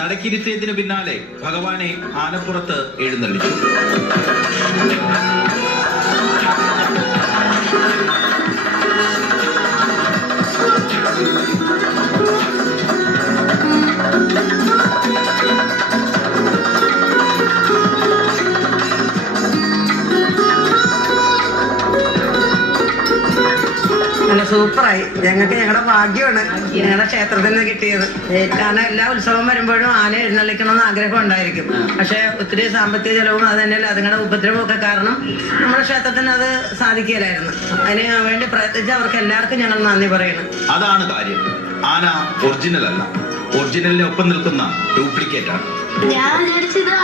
നടക്കിരുത്തിയതിനു പിന്നാലെ ഭഗവാനെ ആനപ്പുറത്ത് എഴുന്നള്ളിച്ചു. നല്ല സൂപ്പറായി. ഞങ്ങളുടെ ഭാഗ്യമാണ് ഞങ്ങളുടെ ക്ഷേത്രത്തിൽ നിന്ന് കിട്ടിയത്. കാരണം എല്ലാ ഉത്സവം വരുമ്പോഴും ആന എഴുന്നള്ളിക്കണമെന്ന് ആഗ്രഹം ഉണ്ടായിരിക്കും. പക്ഷെ ഒത്തിരി സാമ്പത്തിക ചെലവും അത് തന്നെയല്ല അതുങ്ങളുടെ ഉപദ്രവവും ഒക്കെ കാരണം നമ്മുടെ ക്ഷേത്രത്തിന് അത് സാധിക്കില്ലായിരുന്നു. അതിന് വേണ്ടി പ്രയത്നിച്ച അവർക്ക് എല്ലാവർക്കും ഞങ്ങൾ നന്ദി പറയുന്നു. അതാണ് കാര്യം. ആന ഒറിജിനൽ അല്ല, ഒറിജിനലിനെ ഒപ്പം നിൽക്കുന്ന ഡ്യൂപ്ലിക്കേറ്റ് ആണ്. ഞാൻ വിചാരിച്ചത്